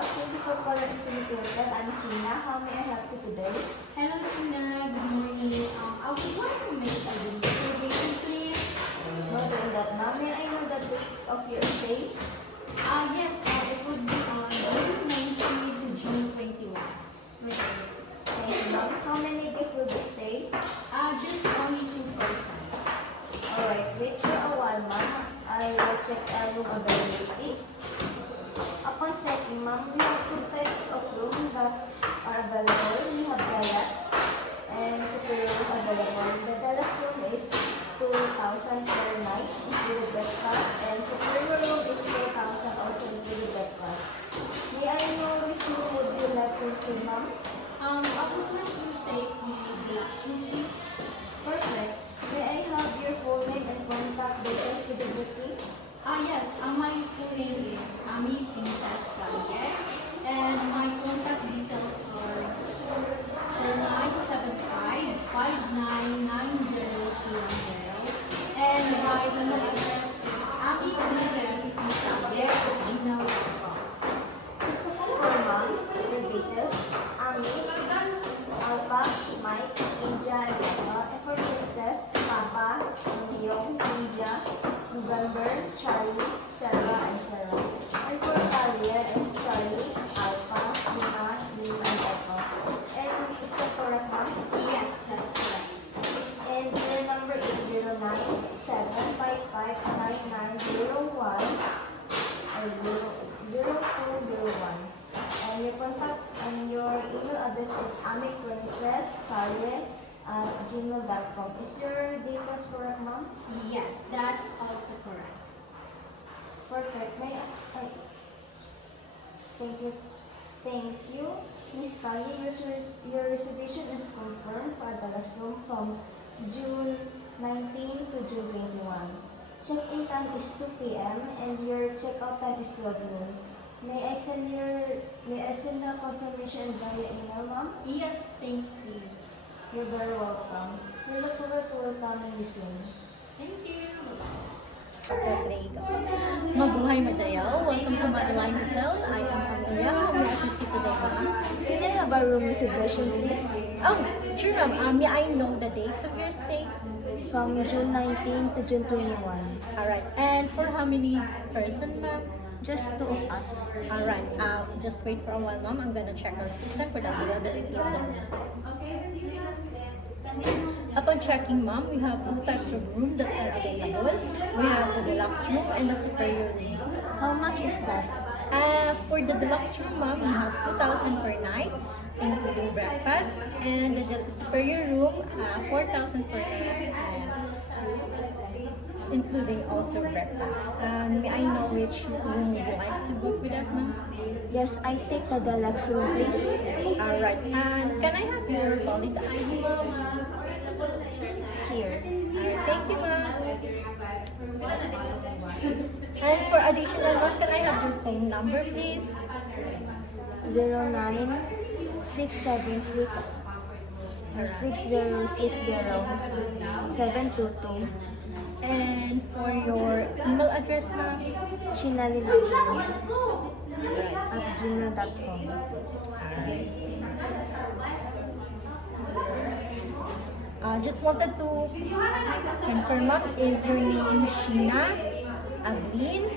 Thank you for calling Infinity Hotel. I'm Sheena. How may I help you today? Hello, Tina. Good morning. I would like to make a room reservation, please. Noting that, ma'am. May I know the dates of your stay? Yes, it would be on June 19 to June 21, 2026. Thank you, ma'am. How many days will you stay? Just only 2%. Alright, wait for a while, ma'am. I will check room availability. Upon checking, ma'am, we have two types of room that are available. We have deluxe and superior room available. The deluxe room is 2,000 per night, included breakfast, and superior room is 4,000, also included breakfast. May I know which room would you like to stay, ma'am? I would like to take the deluxe room, please. Perfect. May I have your full name and contact details for the booking? Yes, my full name is Ami Princess Cavalier, and my contact details are 0975-599020, and my email address is amiprincess.cavalier@gmail.com. Just to confirm, ma'am, your details, Ami, Alpha, Mike, India, and Alpha, and for Princess, Papa, Romeo, India, November, Charlie, Sarah, and Sarah. And for Talia is Charlie, Alpha, Lima, Lima, and Alpha. And is that correct, ma'am? Yes, that's correct. And their number is 097559901 or 0201. And your contact and your email address is amikprincess@gmail.com. Is your details correct, ma'am? Yes, that's also correct. Perfect. May thank you. Thank you. Miss Kaya, your reservation is confirmed for the last room from June 19 to June 21. Check-in time is 2 p.m. and your check-out time is 12 noon. May I send the confirmation via email, ma'am? Yes, thank you, please. You're very welcome. We look forward to welcoming you soon. Thank you. Mabuhay Madayaw. Welcome to Madeline Hotel. I am Amelia. How may I assist you today, ma'am? Can I have a room reservation, please? Oh, sure, ma'am. May I know the dates of your stay? From June 19 to June 21. Alright. And for how many person, ma'am? Just two of us. Alright. Just wait for a while, ma'am. I'm gonna check our system for the availability of the room. Upon checking, ma'am, we have two types of room that are available. We have the deluxe room and the superior room. How much is that? For the deluxe room, ma'am, we have 2,000 per night, including breakfast, and the superior room, 4,000 per night, including also breakfast. May I know which room would you like to book with us, ma'am? Yes, I take the deluxe room, please. Alright, and can I have your valid ID, ma'am? Here. Alright, thank you, ma'am. And for additional, ma'am, can I have your phone number, please? 09676 6060 And for your email address, ma'am?722@gmail.com. Just wanted to confirm, ma'am, is your name Sheena Ablin,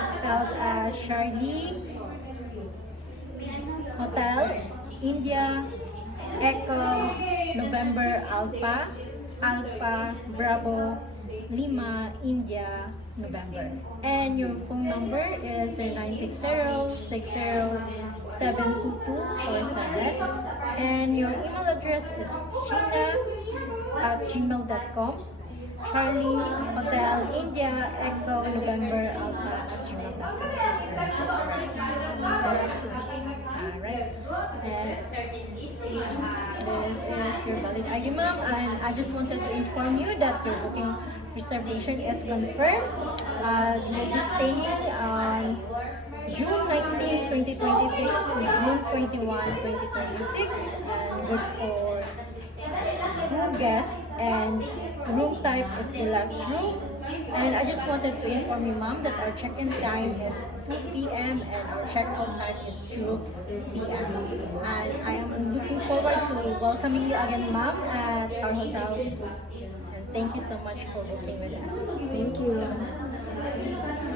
spelled as Charlie, Hotel, India, Echo, November, Alpha, Alpha, Bravo, Lima, India, November. And your phone number is 0960-60-72247. And your email address is sheena@gmail.com. Charlie, Hotel, India, Echo, November, Alpha @gmail.com. Alright. And this is your valid ID, ma'am. And I just wanted to inform you that your booking reservation is confirmed. You'll be staying on June 19, 2026 to June 21, 2026. And good for 2 guests, and room type is deluxe room, And I just wanted to inform you, ma'am, that our check-in time is 2 p.m. and our check-out time is 2 p.m. And I am looking forward to welcoming you again, ma'am, at our hotel. And thank you so much for booking with us. Thank you.